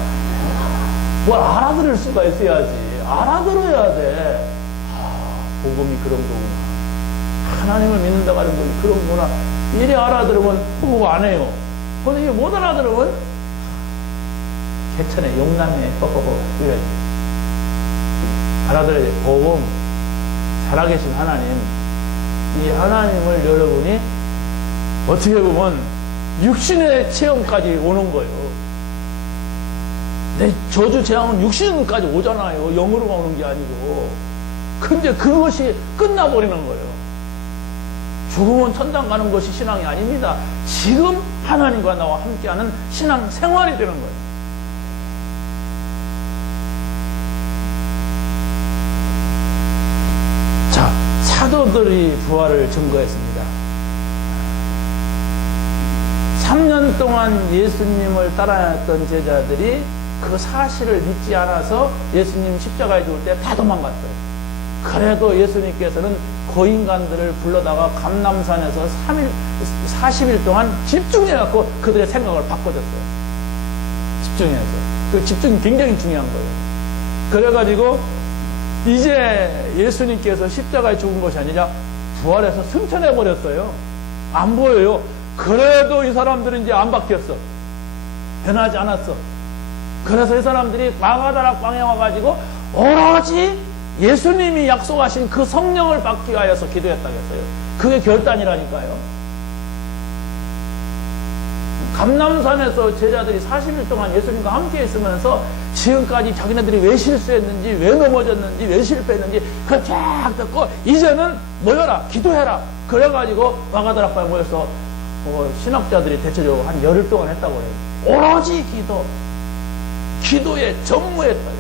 뭘 알아들을 수가 있어야지. 알아들어야 돼. 복음이 그런 거구나. 하나님을 믿는다고 하는 건 그런 거구나. 이래 알아들으면 그거 안 해요. 근데 이게 못 알아들으면 개천에 용남에 이래야지. 알아들어야 돼. 복음 살아계신 하나님, 이 하나님을 여러분이 어떻게 보면 육신의 체험까지 오는 거예요. 내 저주 재앙은 육신까지 오잖아요. 영으로만 오는 게 아니고. 근데 그것이 끝나버리는 거예요. 죽으면 천당 가는 것이 신앙이 아닙니다. 지금 하나님과 나와 함께하는 신앙 생활이 되는 거예요. 자, 사도들이 부활을 증거했습니다. 3년 동안 예수님을 따라했던 제자들이 그 사실을 믿지 않아서 예수님 십자가에 죽을 때 다 도망갔어요. 그래도 예수님께서는 고인간들을 불러다가 감람산에서 40일 동안 집중해갖고 그들의 생각을 바꿔줬어요. 집중해서. 그 집중이 굉장히 중요한 거예요. 그래가지고 이제 예수님께서 십자가에 죽은 것이 아니라 부활해서 승천해버렸어요. 안 보여요. 그래도 이 사람들은 이제 안 바뀌었어. 변하지 않았어. 그래서 이 사람들이 마가다락 방에 와가지고 오로지 예수님이 약속하신 그 성령을 받기 위하여서 기도했다겠어요. 그게 결단이라니까요. 감람산에서 제자들이 40일 동안 예수님과 함께 있으면서 지금까지 자기네들이 왜 실수했는지, 왜 넘어졌는지, 왜 실패했는지 그걸 쫙 듣고 이제는 모여라, 기도해라. 그래가지고 마가다락 방에 모여서 신학자들이 대체적으로 한 열흘 동안 했다고 해요. 오로지 기도. 기도에 전무했다.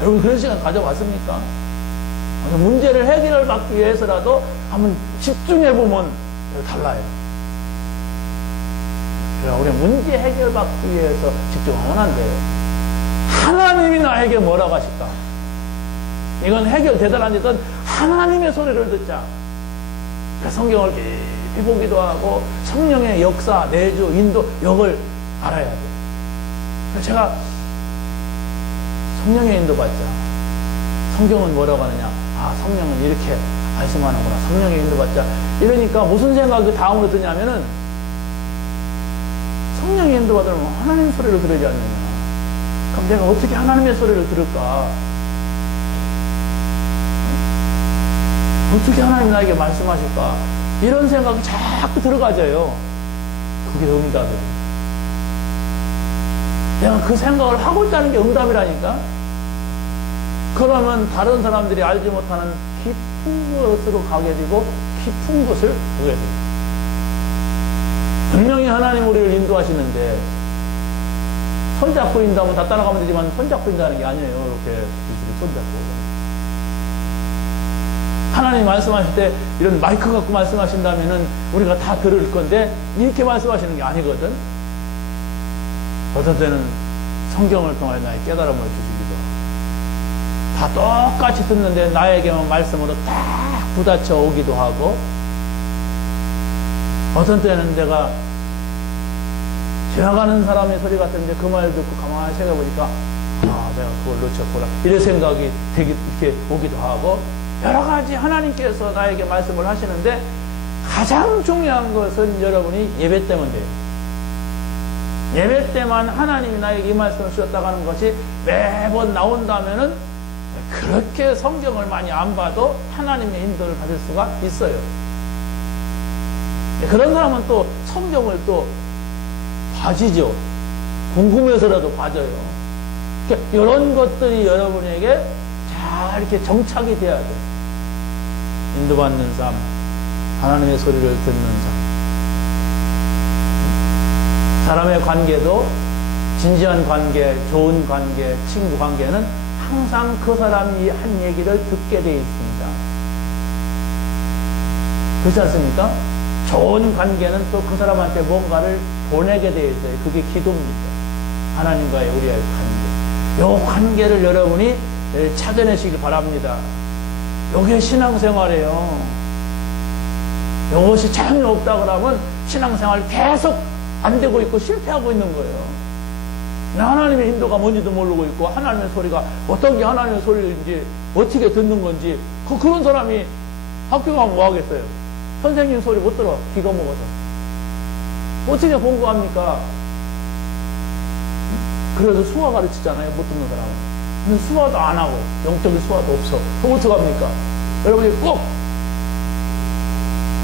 여러분 그런 시간 가져봤습니까? 문제를 해결받기 위해서라도 한번 집중해보면 달라요. 그래, 우리 문제 해결받기 위해서 집중하면 안 돼요. 하나님이 나에게 뭐라고 하실까? 이건 해결되든 안 되든 하나님의 소리를 듣자. 성경을 깊이 보기도 하고 성령의 역사, 내주, 인도, 역을 알아야 돼요. 제가 성령의 인도 받자. 성경은 뭐라고 하느냐? 아, 성령은 이렇게 말씀하는구나. 성령의 인도 받자. 이러니까 무슨 생각이 다음으로 드냐면은 성령의 인도 받으면 하나님 소리를 들으지 않느냐. 그럼 내가 어떻게 하나님의 소리를 들을까? 어떻게 하나님 나에게 말씀하실까? 이런 생각이 자꾸 들어가져요. 그게 응답이에요. 내가 그 생각을 하고 있다는 게 응답이라니까? 그러면 다른 사람들이 알지 못하는 깊은 것으로 가게 되고 깊은 것을 보게 돼요. 분명히 하나님 우리를 인도하시는데 손잡고 인도하면 다 따라가면 되지만 손잡고 인도하는 게 아니에요. 이렇게 기술이 손잡고. 하나님 말씀하실 때 이런 마이크 갖고 말씀하신다면은 우리가 다 들을 건데 이렇게 말씀하시는 게 아니거든. 어떤 때는 성경을 통해 나의 깨달음을 주시기도 하고 다 똑같이 듣는데 나에게만 말씀으로 딱 부딪혀 오기도 하고 어떤 때는 내가 지나가는 사람의 소리 같은데 그 말 듣고 가만히 생각해보니까 아 내가 그걸 놓쳤구나 이런 생각이 되게 이렇게 오기도 하고 여러 가지 하나님께서 나에게 말씀을 하시는데 가장 중요한 것은 여러분이 예배 때문에 돼요. 예배 때만 하나님이 나에게 이 말씀을 주셨다고 하는 것이 매번 나온다면은 그렇게 성경을 많이 안 봐도 하나님의 인도를 받을 수가 있어요. 그런 사람은 또 성경을 또 봐지죠. 궁금해서라도 봐져요. 그러니까 이런 것들이 여러분에게 잘 이렇게 정착이 돼야 돼요. 인도받는 삶, 하나님의 소리를 듣는 삶. 사람의 관계도 진지한 관계, 좋은 관계, 친구 관계는 항상 그 사람이 한 얘기를 듣게 되어 있습니다. 그렇지 않습니까? 좋은 관계는 또 그 사람한테 뭔가를 보내게 되어 있어요. 그게 기도입니다. 하나님과의 우리의 관계. 이 관계를 여러분이 찾아내시길 바랍니다. 이게 신앙생활이에요. 이것이 전혀 없다 그러면 신앙생활 계속 안 되고 있고 실패하고 있는 거예요. 하나님의 인도가 뭔지도 모르고 있고 하나님의 소리가 어떤 게 하나님의 소리인지 어떻게 듣는 건지 그런 사람이 학교 가면 뭐 하겠어요? 선생님 소리 못 들어. 귀가 먹어서. 어떻게 공부합니까? 그래도 수화 가르치잖아요. 못 듣는 사람은. 근데 수화도 안 하고 영적인 수화도 없어. 그럼 어떡합니까? 여러분이 꼭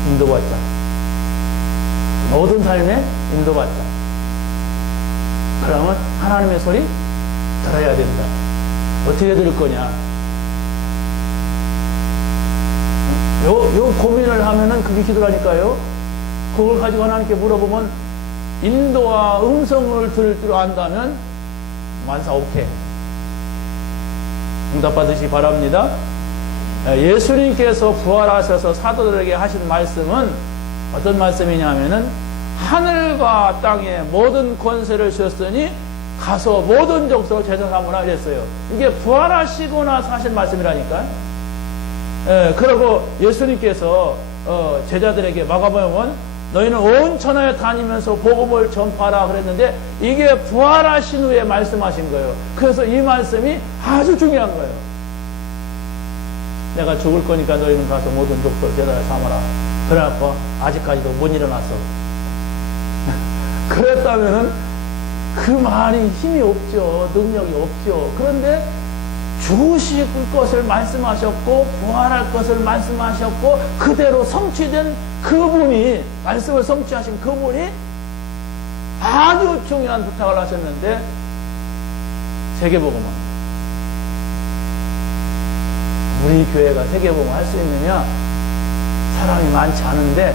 인도받자. 모든 삶에 인도받자. 그러면 하나님의 소리 들어야 된다. 어떻게 들을 거냐? 요 고민을 하면은 그게 기도라니까요. 그걸 가지고 하나님께 물어보면 인도와 음성을 들을 줄 안다면 만사 오케이. 응답받으시기 바랍니다. 예수님께서 부활하셔서 사도들에게 하신 말씀은 어떤 말씀이냐면은 하늘과 땅에 모든 권세를 주셨으니 가서 모든 족속을 제자 삼으라 이랬어요. 이게 부활하시고 나서 하신 말씀이라니까요. 그리고 예수님께서 제자들에게 마가복음은 너희는 온 천하에 다니면서 복음을 전파하라 그랬는데 이게 부활하신 후에 말씀하신 거예요. 그래서 이 말씀이 아주 중요한 거예요. 내가 죽을 거니까 너희는 가서 모든 족속을 제자 삼아라. 그래갖고 아직까지도 못 일어났어. 그랬다면은 그 말이 힘이 없죠. 능력이 없죠. 그런데 죽으실 것을 말씀하셨고 부활할 것을 말씀하셨고 그대로 성취된 그분이 말씀을 성취하신 그분이 아주 중요한 부탁을 하셨는데 세계복음은 우리 교회가 세계복음 할 수 있느냐? 사람이 많지 않은데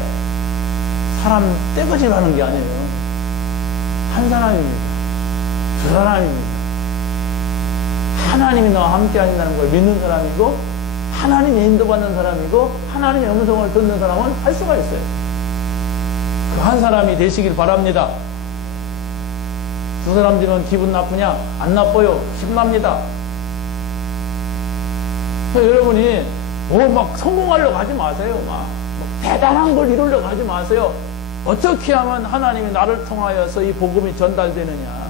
사람 떼거지를 하는 게 아니에요. 한 사람입니다. 두 사람입니다. 하나님이 나와 함께 하신다는 걸 믿는 사람이고, 하나님의 인도받는 사람이고, 하나님의 음성을 듣는 사람은 할 수가 있어요. 그 한 사람이 되시길 바랍니다. 두 사람 되면 기분 나쁘냐? 안 나빠요. 신납니다. 여러분이 막 성공하려고 하지 마세요. 막 대단한 걸 이루려고 하지 마세요. 어떻게 하면 하나님이 나를 통하여서 이 복음이 전달되느냐.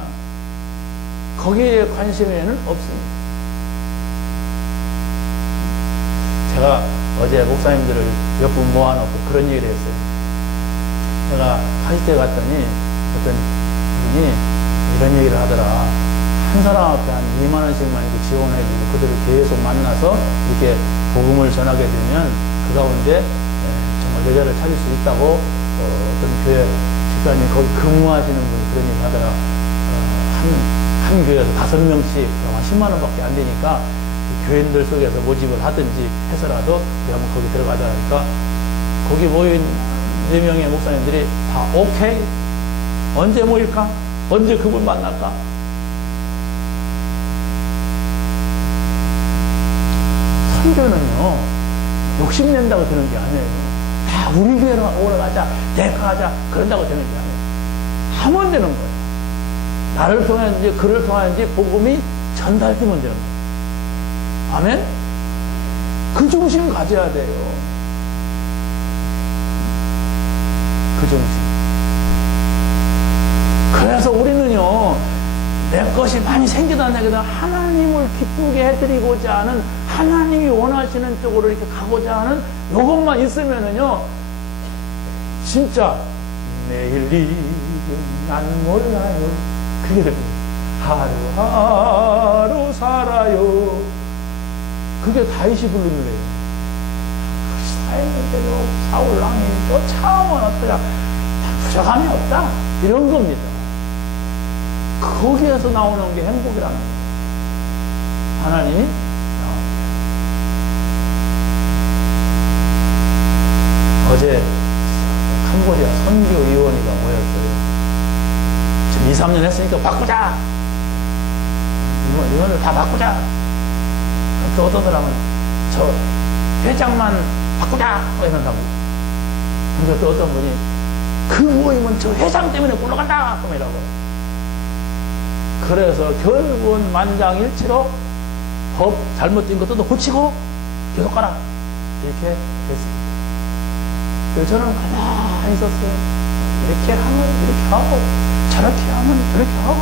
거기에 관심에는 없습니다. 제가 어제 목사님들을 몇 분 모아놓고 그런 얘기를 했어요. 제가 하이트에 갔더니 어떤 분이 이런 얘기를 하더라. 한 사람 앞에 한 2만 원씩만 이렇게 지원해주고 그들을 계속 만나서 이렇게 복음을 전하게 되면 그 가운데 정말 여자를 찾을 수 있다고 어떤 교회 집사님 거기 근무하시는 분이 그런 얘기 하더라. 한 교회에서 5명씩 그럼 한 10만 원밖에 안 되니까 교인들 속에서 모집을 하든지 해서라도 우리 한번 거기 들어가자 하니까 거기 모인 4명의 목사님들이 다 오케이? 언제 모일까? 언제 그분 만날까? 선교는요 욕심낸다고 되는 게 아니에요. 다 우리 교회로 오러 가자, 대가하자 그런다고 되는 게 아니에요. 하면 되는 거예요. 나를 통하는지 그를 통하는지 복음이 전달되면 되는 거예요. 아멘? 그 중심 가져야 돼요. 그 중심. 그래서 우리는요, 내 것이 많이 생기다 내기다 하나님을 기쁘게 해드리고자 하는 하나님이 원하시는 쪽으로 이렇게 가고자 하는 요것만 있으면은요, 진짜 내일 일은 난 몰라요. 그게 됩니다. 하루하루 살아요. 그게 다윗이 부른 노래예요. 사했는데도 사울 왕이 또 참으면 어떠냐. 부족함이 없다. 이런 겁니다. 거기에서 나오는 게 행복이라는 거예요. 하나님이 어제 캄보디아 선교위원회가 모였어요. 지금 2, 3년 했으니까 바꾸자. 이거를 다 바꾸자. 또 어떤 사람은 저 회장만 바꾸자 이런다고. 근데 또 어떤 분이 그 모임은 저 회장 때문에 굴러간다 이라고. 그래서 결국은 만장일치로 법 잘못된 것도 고치고 계속 가라 이렇게 됐습니다. 그래서 저는 가만히 있었어요. 이렇게 하면 이렇게 하고 저렇게 하면 저렇게 하고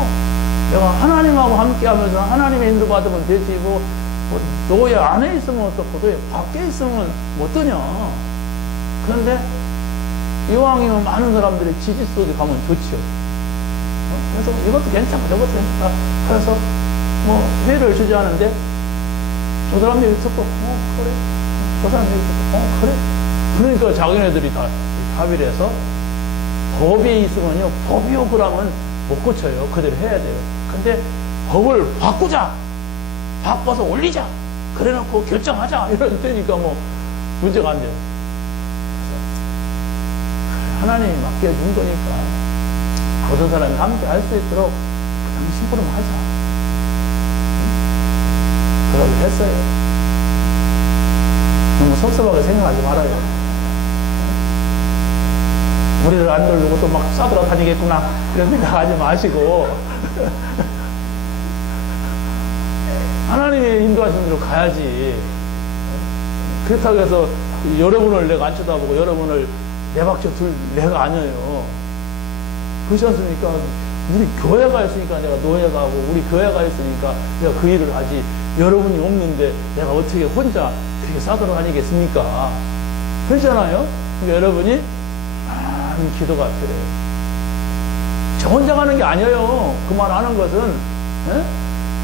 내가 하나님하고 함께 하면서 하나님의 인도 받으면 되지 뭐 노예 안에 있으면 어떻고 노예 밖에 있으면 어떠냐. 그런데 이왕이면 많은 사람들이 지지 속에 가면 좋지요. 그래서 이것도 괜찮고 저것도 괜찮다. 그래서 뭐 회의를 주재하는데 저 사람 얘기 듣고 그래. 저 사람 얘기 듣고 그래. 그러니까 자기네들이 다 합의를 해서 법이 있으면요 법이요 그러면 못 고쳐요. 그대로 해야 돼요. 근데 법을 바꾸자. 바꿔서 올리자. 그래 놓고 결정하자. 이럴 때니까 뭐 문제가 안 돼요. 하나님이 맡겨준 거니까 모든 사람이 함께 할 수 있도록 그냥 심부름하자. 그러기로 했어요. 너무 섭섭하게 생각하지 말아요. 우리를 안 돌리고 또 막 싸돌아 다니겠구나 이런 생각하지 마시고 하나님의 인도하신 대로 가야지. 그렇다고 해서 여러분을 내가 안 쳐다보고 여러분을 내박쳐 둘 내가 아니에요. 그렇지 않습니까? 우리 교회가 있으니까 내가 노예가 하고 우리 교회가 있으니까 내가 그 일을 하지. 여러분이 없는데 내가 어떻게 혼자 그렇게 싸돌아 다니겠습니까? 그렇잖아요? 그러니까 여러분이 많은 기도가 필요해요. 저 혼자 가는 게 아니에요. 그 말 하는 것은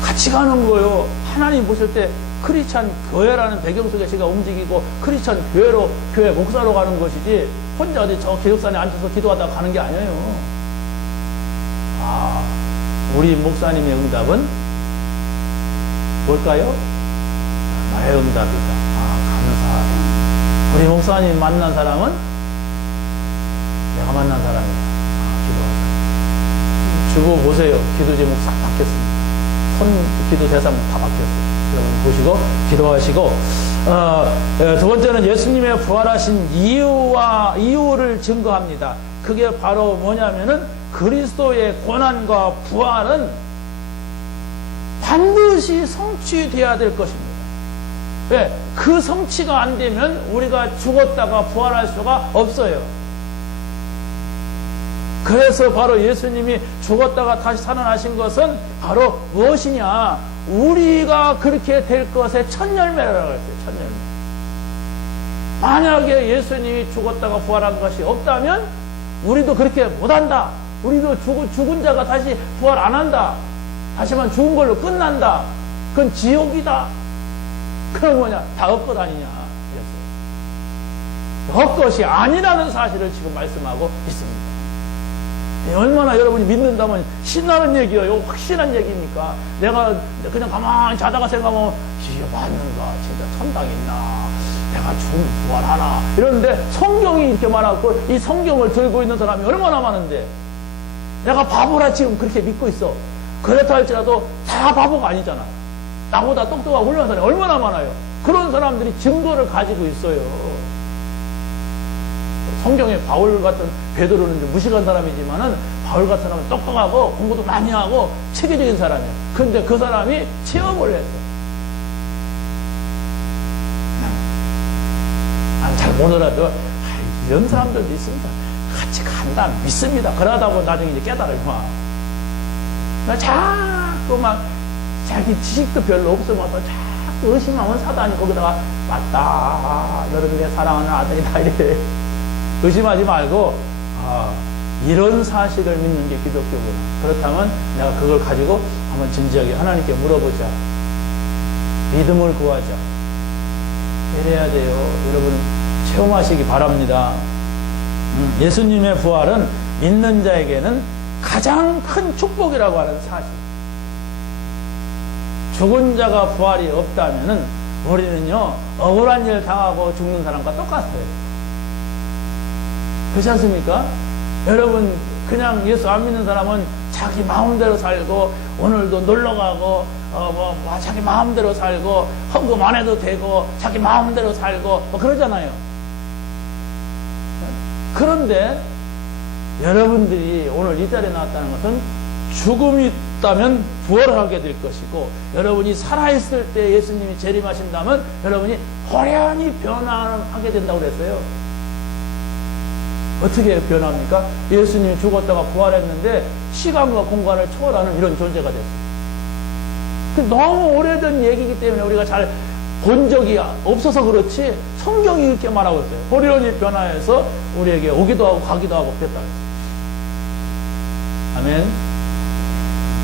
같이 가는 거예요. 하나님 보실 때 크리스찬 교회라는 배경 속에 제가 움직이고 크리스찬 교회로 교회 목사로 가는 것이지 혼자 어디 저 기독산에 앉아서 기도하다가 가는 게 아니에요. 아, 우리 목사님의 응답은 뭘까요? 나의 응답이다. 아, 감사하다. 우리 목사님 만난 사람은 내가 만난 사람이다. 아, 기도하자. 주보 보세요. 기도 제목 싹 바뀌었습니다. 기도 대상 다 바뀌었어요. 여러분 보시고 기도하시고, 두 번째는 예수님의 부활하신 이유를 증거합니다. 그게 바로 뭐냐면은 그리스도의 고난과 부활은 반드시 성취되어야 될 것입니다. 왜? 그 성취가 안 되면 우리가 죽었다가 부활할 수가 없어요. 그래서 바로 예수님이 죽었다가 다시 살아나신 것은 바로 무엇이냐? 우리가 그렇게 될 것의 첫 열매라고 했어요. 첫 열매. 만약에 예수님이 죽었다가 부활한 것이 없다면 우리도 그렇게 못한다. 우리도 죽은 자가 다시 부활 안 한다. 다시만 죽은 걸로 끝난다. 그건 지옥이다. 그런 뭐냐? 다 헛것 아니냐? 이랬어요. 헛것이 아니라는 사실을 지금 말씀하고 있습니다. 얼마나 여러분이 믿는다면 신나는 얘기예요. 확실한 얘기입니까? 내가 그냥 가만히 자다가 생각하면 이게 맞는가? 진짜 천당에 있나? 내가 죽으면 부활하나? 이러는데 성경이 이렇게 말하고 이 성경을 들고 있는 사람이 얼마나 많은데 내가 바보라 지금 그렇게 믿고 있어. 그렇다 할지라도 다 바보가 아니잖아. 나보다 똑똑하고 훌륭한 사람이 얼마나 많아요. 그런 사람들이 증거를 가지고 있어요. 성경에 바울 같은 베드로는 무식한 사람이지만은 바울 같은 사람은 똑똑하고 공부도 많이 하고 체계적인 사람이에요. 근데 그 사람이 체험을 했어요. 잘 모르라도 이런 사람들도 있습니다. 같이 간다 믿습니다. 그러다가 나중에 이제 깨달아요. 자꾸 막 자기 지식도 별로 없으면서 자꾸 의심하면 사단이 거기다가 맞다. 너는 내 사랑하는 아들이다 이래. 의심하지 말고 이런 사실을 믿는 게 기독교구나. 그렇다면 내가 그걸 가지고 한번 진지하게 하나님께 물어보자. 믿음을 구하자. 이래야 돼요. 여러분 체험하시기 바랍니다. 예수님의 부활은 믿는 자에게는 가장 큰 축복이라고 하는 사실. 죽은 자가 부활이 없다면은 우리는요 억울한 일 당하고 죽는 사람과 똑같아요. 그렇지 않습니까? 여러분 그냥 예수 안 믿는 사람은 자기 마음대로 살고 오늘도 놀러가고 자기 마음대로 살고 헌금 안 해도 되고 자기 마음대로 살고 그러잖아요. 그런데 여러분들이 오늘 이 자리에 나왔다는 것은 죽음이 있다면 부활하게 될 것이고 여러분이 살아있을 때 예수님이 재림하신다면 여러분이 호련히 변화하게 된다고 그랬어요. 어떻게 변합니까? 예수님이 죽었다가 부활했는데 시간과 공간을 초월하는 이런 존재가 됐어요. 너무 오래된 얘기이기 때문에 우리가 잘 본 적이 없어서 그렇지 성경이 이렇게 말하고 있어요. 호련히 변화해서 우리에게 오기도 하고 가기도 하고 됐다 그랬어요. 아멘.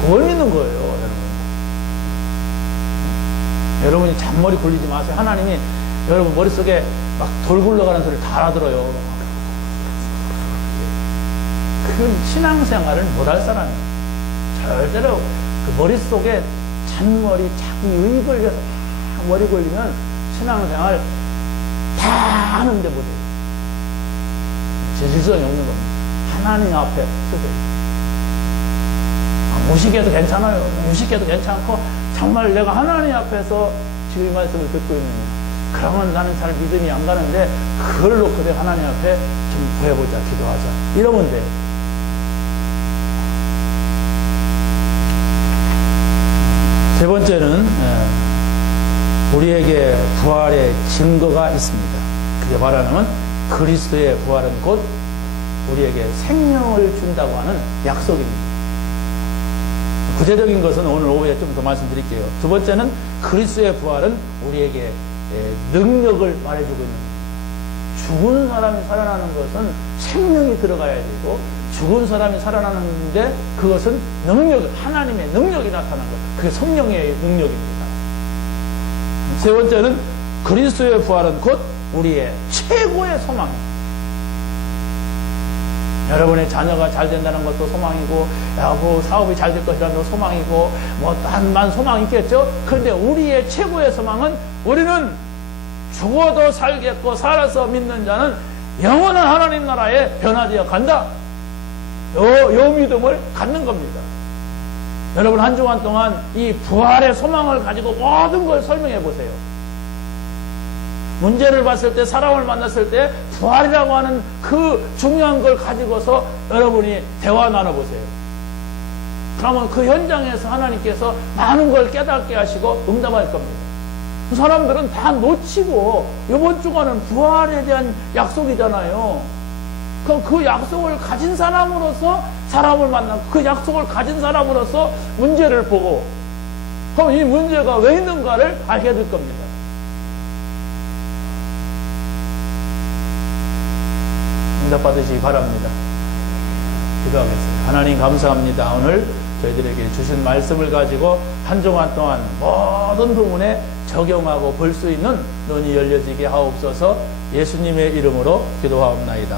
그걸 믿는 거예요, 여러분. 여러분이 잔머리 굴리지 마세요. 하나님이 여러분 머릿속에 막 돌 굴러가는 소리를 다 알아들어요. 그 신앙생활을 못할 사람이에요. 절대로 그 머릿속에 잔머리 자꾸 의 걸려서 막 머리 걸리면 신앙생활 다 하는데 못해요. 재질성이 없는 겁니다. 하나님 앞에 서세요. 무식해도 괜찮아요. 무식해도 괜찮고 정말 내가 하나님 앞에서 지금 이 말씀을 듣고 있느냐. 그러면 나는 잘 믿음이 안 가는데 그걸 놓고 내가 하나님 앞에 좀 구해보자. 기도하자. 이러면 돼. 세 번째는 우리에게 부활의 증거가 있습니다. 그게 말하면 그리스도의 부활은 곧 우리에게 생명을 준다고 하는 약속입니다. 구체적인 것은 오늘 오후에 좀 더 말씀드릴게요. 두 번째는 그리스도의 부활은 우리에게 능력을 말해주고 있는 겁니다. 죽은 사람이 살아나는 것은 생명이 들어가야 되고 죽은 사람이 살아나는데 그것은 능력, 하나님의 능력이 나타난 것. 그게 성령의 능력입니다. 세 번째는 그리스도의 부활은 곧 우리의 최고의 소망입니다. 여러분의 자녀가 잘 된다는 것도 소망이고, 뭐 사업이 잘 될 것이라는 것도 소망이고, 뭐 만 소망이 있겠죠? 그런데 우리의 최고의 소망은 우리는 죽어도 살겠고 살아서 믿는 자는 영원한 하나님 나라에 변화되어 간다. 요 믿음을 갖는 겁니다. 여러분 한 주간 동안 이 부활의 소망을 가지고 모든 걸 설명해 보세요. 문제를 봤을 때, 사람을 만났을 때 부활이라고 하는 그 중요한 걸 가지고서 여러분이 대화 나눠보세요. 그러면 그 현장에서 하나님께서 많은 걸 깨닫게 하시고 응답할 겁니다. 그 사람들은 다 놓치고 이번 주간은 부활에 대한 약속이잖아요. 그럼 그 약속을 가진 사람으로서 사람을 만나고 그 약속을 가진 사람으로서 문제를 보고 그럼 이 문제가 왜 있는가를 알게 될 겁니다. 응답받으시기 바랍니다. 기도하겠습니다. 하나님 감사합니다. 오늘 저희들에게 주신 말씀을 가지고 한 주간 동안 모든 부분에 적용하고 볼 수 있는 눈이 열려지게 하옵소서. 예수님의 이름으로 기도하옵나이다.